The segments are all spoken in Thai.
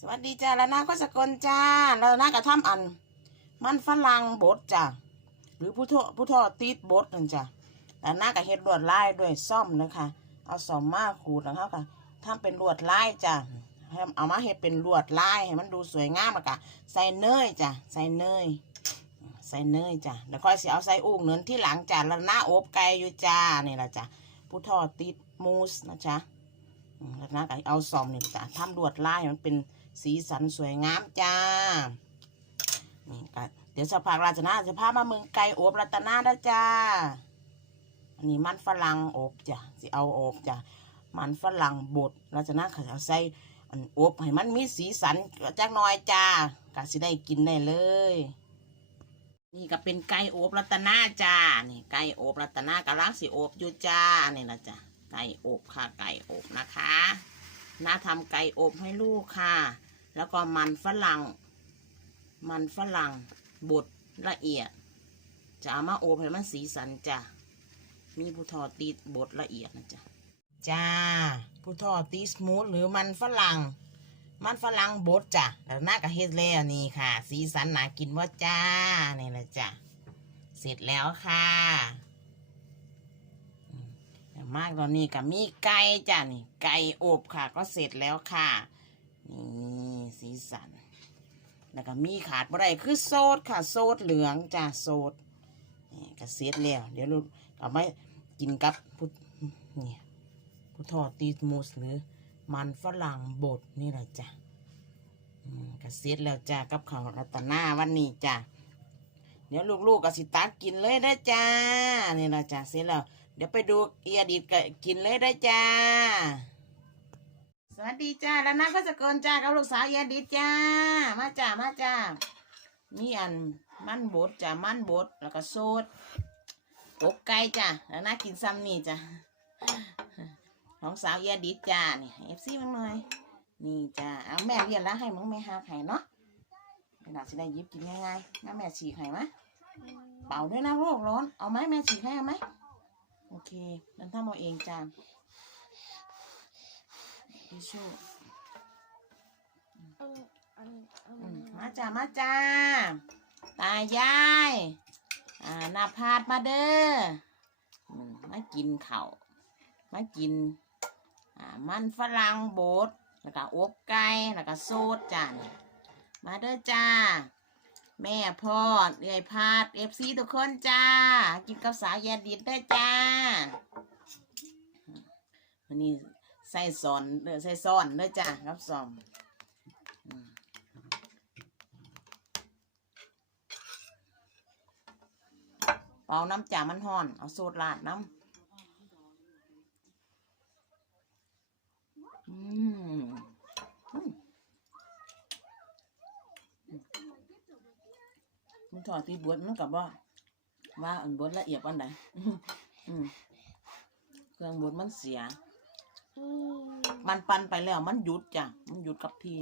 สวัสดีจ้าแล้วนาก็สกลจ้าแล้วนากระทำอัน มันฝรั่งบดจ้ะหรือผู้ทอผู้ทอตีดบดนั่นจ้ะแล้วนากระเฮ็ดลวดลายด้วยซ่อมนะคะเอาซ่อมมาขูดแล้วเขาค่ะทำเป็นลวดลายจ้ะให้เอามาเฮ็ดเป็นลวดลายให้มันดูสวยงามแล้วก็ใส่เนยจ้ะใส่เนยใส่เนยจ้ะแล้วค่อยสิเอาใส่อุ้งเนินที่หลังจ้ะแล้วหน้าอบไก่อยู่จ้านี่แหละจ้ะผู้ทอติดมูสนะจ๊ะแล้วนะก็เอาซอมนี่จ้ะทำลวดลายให้มันเป็น สีสันสวยงามจ้านี่ก็เดี๋ยวสักพักราชนาจะพามาเมืองไก่อบรัตนาด้จ้า อันนี้มันฝรั่งอบจ้ะสิเอาอบจ้ะมันฝรั่งบดราชนาเขาจะใส่อันอบให้มันมีสีสันจักน่อยจ้ากะสิได้กินได้เลย นี่ก็เป็นไก่โอบรัตนาจ้า นี่ไก่โอบรัตนากำลังสิโอบอยู่จ้านี่นะจ้ะไก่โอบค่ะไก่โอบนะคะน้าทำไก่โอบให้ลูกค่ะ แล้วก็มันฝรั่ง มันฝรั่งบดละเอียด จะเอามาโอบให้มันสีสันจ้ะ มีผู้ทอดตีบดละเอียดนะจ๊ะ จ้า ผู้ทอดตีสมูทหรือมันฝรั่ง มันฝรั่งบดจ้ะแล้วหน้ากับเฮ็ดแล้วนี่ค่ะ สีสันน่ากินว่าจ้า นี่แหละจ้ะ เสร็จแล้วค่ะมแต่มากตอนนี้ก็มีไก่จ้ะนี่ไก่อบค่ะ ก็เสร็จแล้วค่ะนี่ สีสัน แล้วก็มีขาดบ่ได้คือโซดค่ะ โซดเหลืองจ้ะโซดนี่ก็เสร็จแล้ว เดี๋ยวลูกเอาไว้กินกับพุทนี่พุททอดตีมูสหรือมันฝรั่งบดนี่แหละจ้ะอืมก็เสร็จแล้วจ้ะกับข้าวรัตนาวันนี้จ้ะเดี๋ยวลูกๆก็สิตักกินเลยได้จ้า นี่แหละจ้ะเสร็จแล้ว เดี๋ยวไปดูเอียดิดกินเลยได้จ้า สวัสดีจ้าแล้วนะก็สกลจ้ากับลูกสาวเอียดิจ้า มาจ้ามาจ้า มีอันมันบดจ้ะมันบดแล้วก็โซดอกไก่จ้ะแล้วนะกินซ้ำนี่จ้ะของสาวเอียดิจ้านี่เอฟซีมันหน่อยนี่จ้าเอาแม่เรียนแล้วให้มึงแม่หาไข่เนาะเวลาสิได้ยิบกินง่ายๆงั้นแม่ฉีกไข่ไหมเป่าด้วยนะโรคร้อนเอาไหมแม่ฉีกให้เอาไหมโอเคนั่นทำเอาเองจ้า ทิชชู่อืมมาจ้ามาจ้า ตายาย อ่าหน้าพาดมาเด้ออืมมากินข้าวมากิน อ่า มันฝรั่งบดแล้วก็อบไก่แล้วก็โซดจ้านี่มาเด้อจ้า แม่พ่อเอื้อยพาดเอฟซีทุกคนจ้า กินกับสาวแยนดิดเด้อจ้าวันนี้ ใส่ซอนเด้อใส่ซ้อนเด้อจ้าครับซอมเป่าน้ำจ่ามันห่อน เอาโซดราดน้ำอืมมันถอดตีบวชมันกับว่าว่าอันบวชละเอียดปันใดอืมอืมเครื่องบวชมันเสีย มันปันไปแล้ว มันหยุดจ้ะ มันหยุดกับที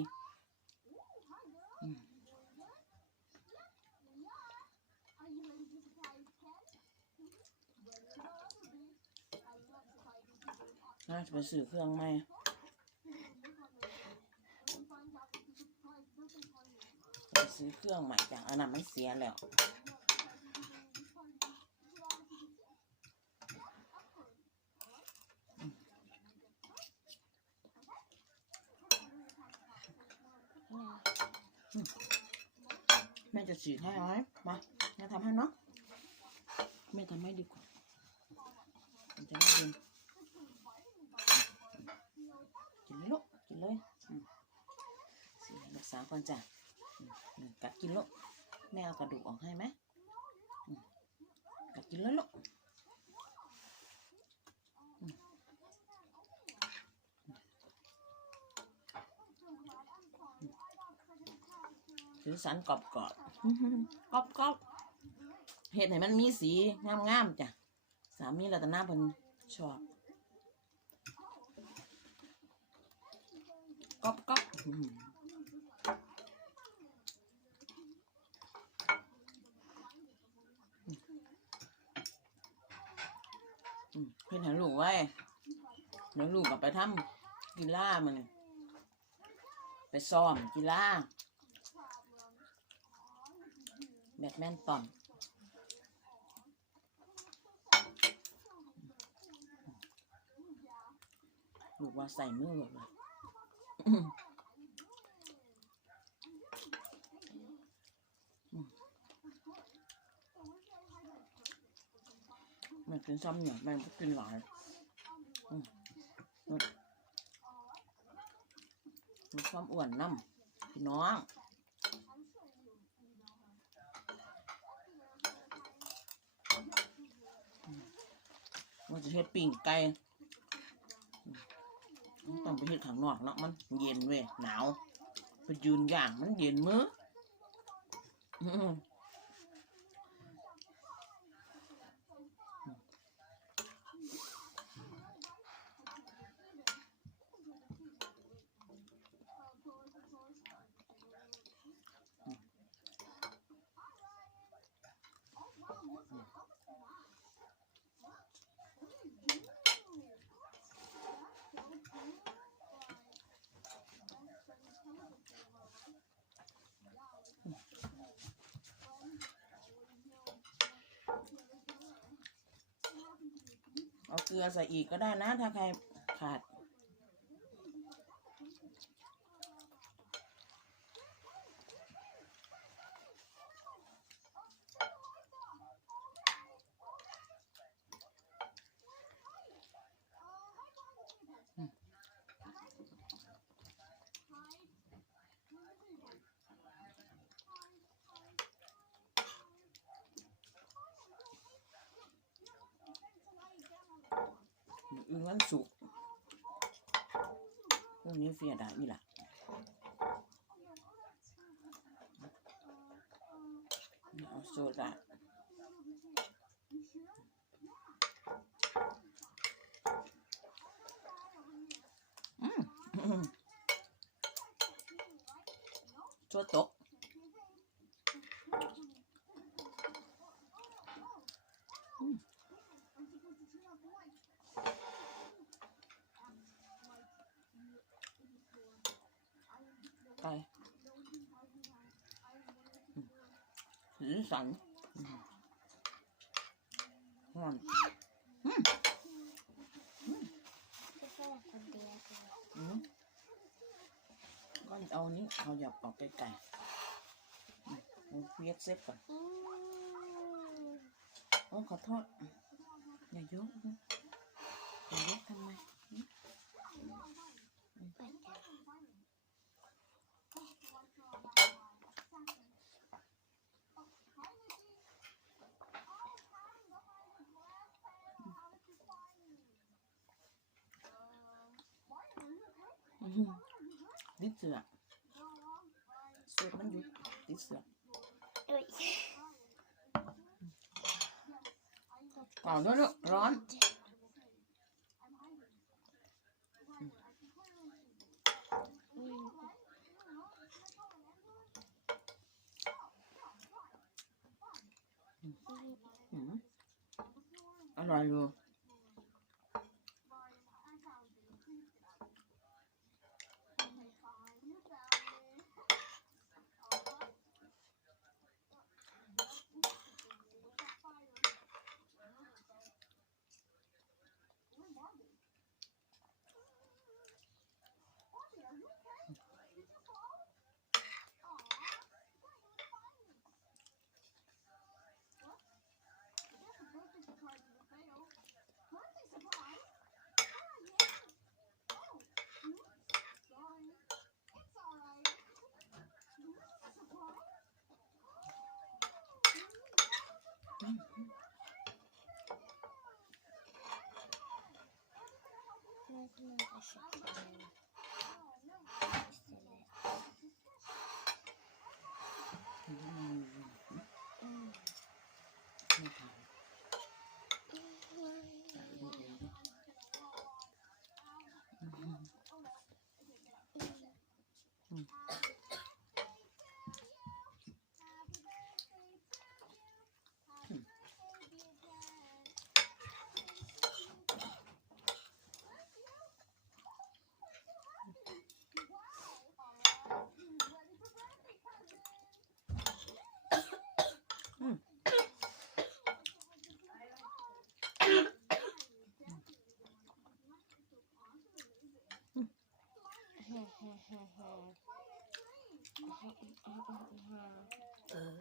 น่าจะไปซื้อเครื่องไหมไปซื้อเครื่องใหม่จ้ะอันนั้นมันเสียแล้ว แม่จะฉีด ให้เอาไหมมาแม่ทำให้เนาะแม่ทำให้ดีกว่ามันจะไม่เย็นกินเลยลูกกินเลยสีรักสาก่อนจ้ะกัดกินลูกแม่เอากระดูกออกให้ไหมกัดกินเลยลูก ถือสันกรอบกรอบกรอบกรอบเห็ดให้มันมีสีงามงามๆจ้ะสามีรัตนาเพิ่นชอบกรอบกรอบอืมอืมเพื่อนหาลูกไว้เดี๋ยวลูกกลับไปทำกีฬามันนี่ไปไปซ้อมกีฬา แบดแมนตันลูกว่าใส่มือแบบว่ามันกินซ้ำเนี่ยมันบ่กินหลายมันความอ้วนน้ำพี่น้อง มันจะเฮ็ดปิ้งไก่ต้องไปเฮ็ดข้างนอกเนาะมันเย็นเว้ยหนาวไปยืนย่างมันเย็นมือ เอาเกลือใส่อีกก็ได้นะ ถ้าใครขาด วันศุกร์พรุ่งนี้เฟียดาอีหล่ะเอาโซดาอืมอืมชั่วโต๊ะอืมไก่อืม สันหอมก็แค่คนเอืมก็เอานี้เอาหยับออกไกลๆมเอาเฟียดเซฟก่อนโอ้ขอโทษอย่ายกอย่ายกทำไม อื้อหือดิเสือสูตรมันอยู่ดิเสือเอ้ยเปล่าด้วยลูกร้อนอืมอืมอร่อยอยู่ 这是我的。小包 เออ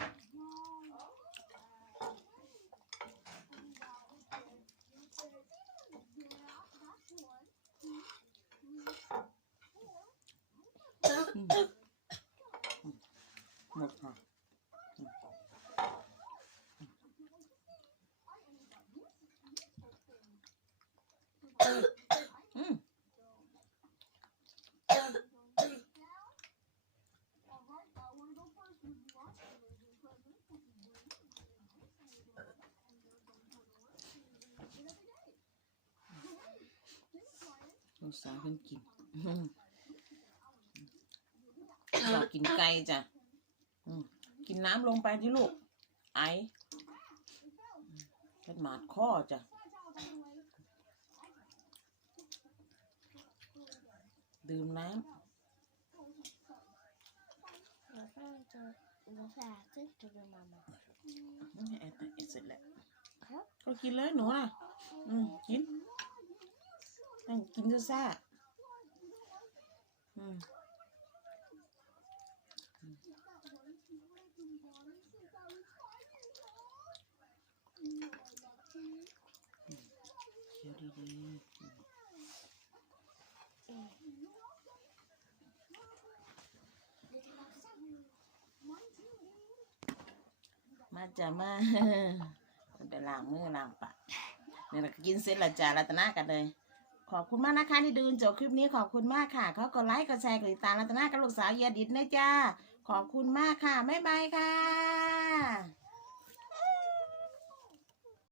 หมดค่ะอืม ลูกสาวเพิ่นกินอื้อชอบกินไก่จ้ะอืมกินน้ำลงไปที่ลูก ไอเป็นหมาดข้อจ้ะดื่มน้แล้วก็จะแล้วก็ขึ้นตัวมามาำนี่ไอ้ไอ้เสร็จแล้วครับก็กินเลยหนูอะ อืม กิน นั่งกินซ่าๆอืมเคี้ยวดีๆอืมมาจ้ะมาไปล้างมือล้างปากเนี่ยเรากินเสร็จและจ้ารัตนากันเลย ขอบคุณมากนะคะที่ดูจนจบคลิปนี้ขอบคุณมากค่ะเขากดไลค์กดแชร์กดติดตามรัตนากับลูกสาวเยียดิดนะจ้าขอบคุณมากค่ะบ๊ายบายค่ะ